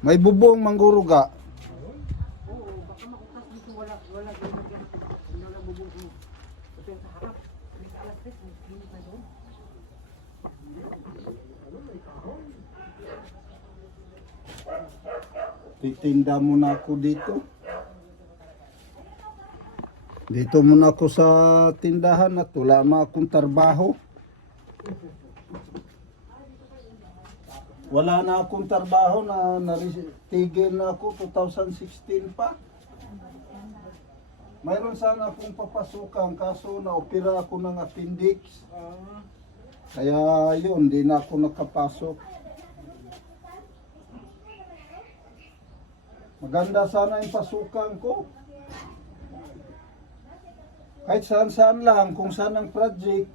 May bubong mangguruga. Oo, baka makukas dito wala din nagyan. Wala bubong ko. Kasi sa harap, may alas 3, may clinic na doon. Titinda muna ako dito. Dito muna ako sa tindahan at wala na akong trabaho. Wala na akong trabaho na tigil na ako 2016 pa. Mayroon sana akong papasukan kaso na-opera ako ng appendix. Kaya yun, di na ako nakapasok. Maganda sana yung pasukan ko. Kahit saan-saan lang, kung saan ang project.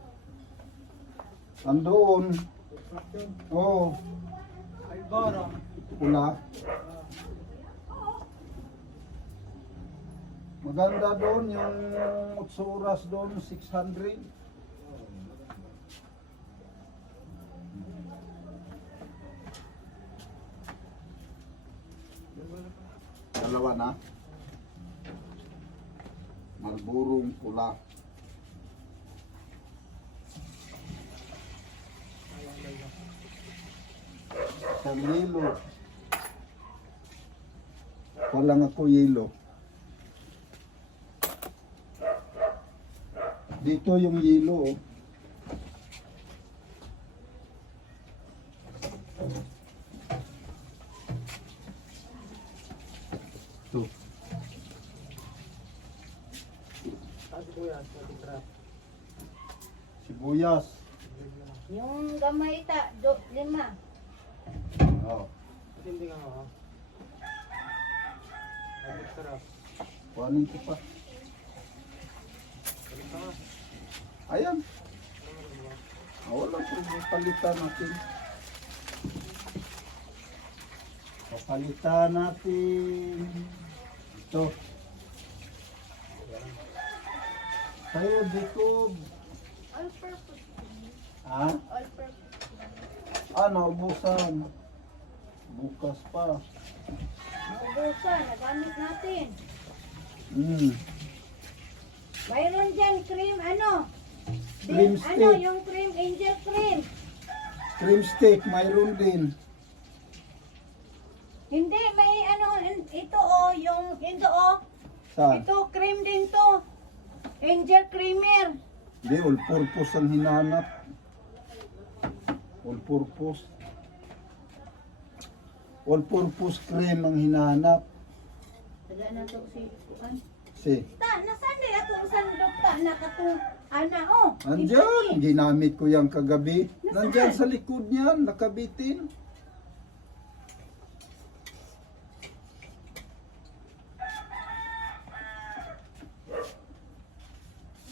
Andoon. Oo. Pula. Maganda doon, yung 8 oras doon, 600. Dalawa na. Marlborong pula. Isang yelo. Walang ako yelo. Dito yung yelo. Oh. Ito. Sibuyas. Yung gamay ta, 5. Oh. Hindi nga ako. Ay, sarap. Kuhanin ko pa. Ayan. Wala po, palitan natin. Papalitan natin. Ito. Tayo dito. All purpose. Ha? All purpose. Naubusan. Bukas pa. Naubusan, nagamit natin. Mayroon dyan cream, ano? Cream Ano, stick. yung cream, angel cream. Cream stick, mayroon din. Hindi, may ano, ito oh, ito oh. Saan? Ito, cream din to. Angel creamer. Hindi, all purpose ang hinanap. All purpose. All purpose cream ang hinahanap. Taga na to si Kuan. Si. Nasaan din atong sandok ta nakatong ana oh. Nandyan, ginamit ko yan kagabi. Nandyan sa likod niyan, nakabitin.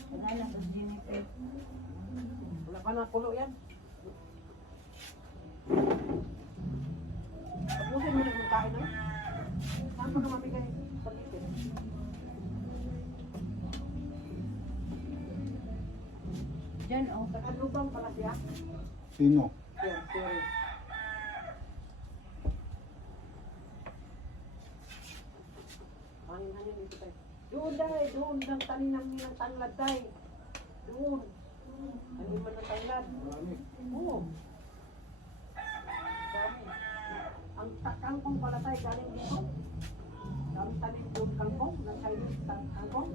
Wala na sa Jennifer. Wala ka na kulo yan. Tapusin mo na yung kain na. Saan pa ka mabigay? Pagkipin. Diyan oh. Sa kadlubang pala siya. Sino? Yan, sorry. Hangin-hangin dito tayo. Doon dahil, doon ng taninang nilang tanglad dahil. Doon. Tanim man ng tanglad. Oo. Dami. Ang kangkong pala tayo galing dito. Ang tanim doon kangkong, ng Chinese kangkong.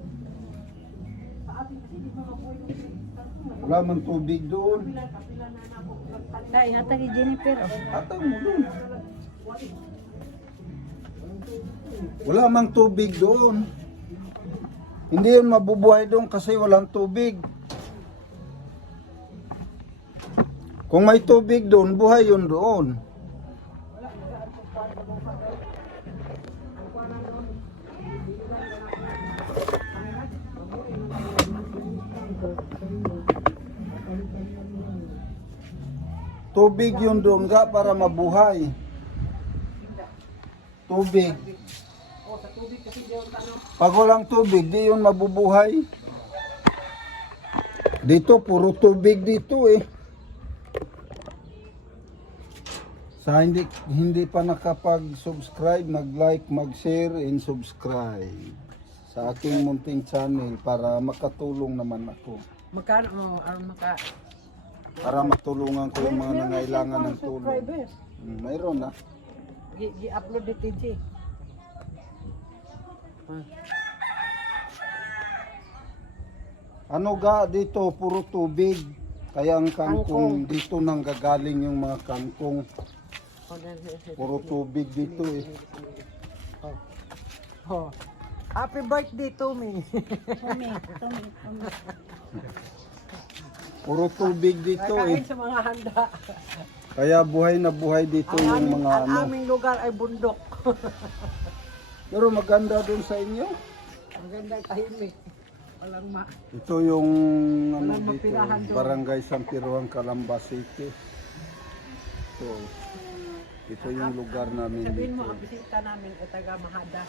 Sa atin kasi di ba mabuhay yung kangkong. Wala man tubig doon. Kapila na na ako. Dai nata kay Jennifer oh. Atang mo doon. Wala mang tubig doon. Hindi yun mabubuhay doon kasi walang tubig. Kung may tubig doon, buhay yun doon. Tubig yun doon nga para mabuhay. Tubig. O, sa tubig kasi di yung tanong. Pag walang tubig, di yun mabubuhay. Dito, puro tubig dito eh. Sa hindi pa nakapag-subscribe, mag-like, mag-share, and subscribe sa aking munting channel para makatulong naman ako. Magkano mo, Para matulungan ko yung mga nangailangan ng tulong. subscribers. Mayroon na. Gi-upload ni TJ. Ano ga dito, puro tubig. Kaya ang kangkong, dito nang gagaling yung mga kangkong. Puro tubig dito eh. Oh. Happy birthday to me. Tumi. Puro tubig dito eh. Kakain sa mga handa. Kaya buhay na buhay dito yung mga ang ano. aming lugar ay bundok. Pero maganda doon sa inyo. Maganda tahimik. Walang Ito yung ano Walang dito, mapirahan doon. Barangay San Piruan, Calamba City. So, ito yung lugar namin sabihin mo, dito. ang bisita namin ay taga Mahada.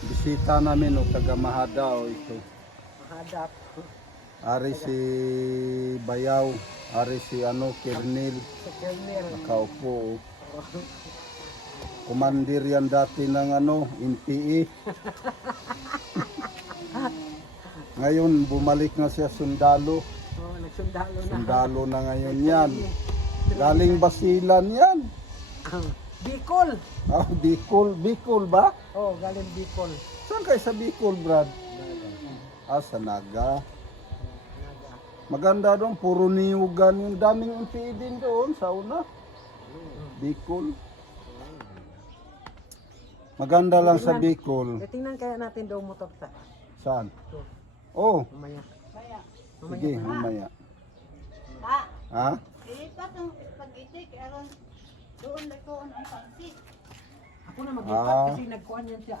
Bisita namin o taga Mahada o ito. Mahada. Ari si Bayaw, ari si ano, Kernel, Sa Kernel. nakaupo. Kumandir yan dati ng ano, NPE. Ngayon, bumalik na siya sundalo. Oh, nagsundalo na. Sundalo na ngayon yan. Galing Basilan yan. Bicol. Ah, Bicol. Bicol ba? Oh, galing Bicol. Saan kayo sa Bicol, Brad? Ah, sa Naga. Maganda doon, puro niyugan. Yung daming NPE din doon sa una. Bicol. Maganda lang sa Bicol. Tingnan kaya natin daw motor sa. Saan? Oh, Mamaya. sige, mamaya. Ta, Ha? ilipat ang pag-itik. Aron doon lakoon ang pangsit. Ako na maglipat Ah. kasi nagkuhan yan siya.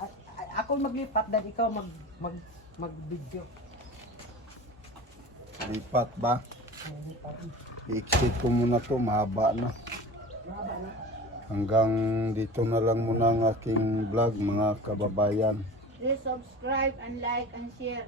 Ako maglipat dahil ikaw mag-video. Lipat ba? I-exit ko muna to, mahaba na. Hanggang dito na lang muna ang aking vlog, mga kababayan. Please subscribe and like and share.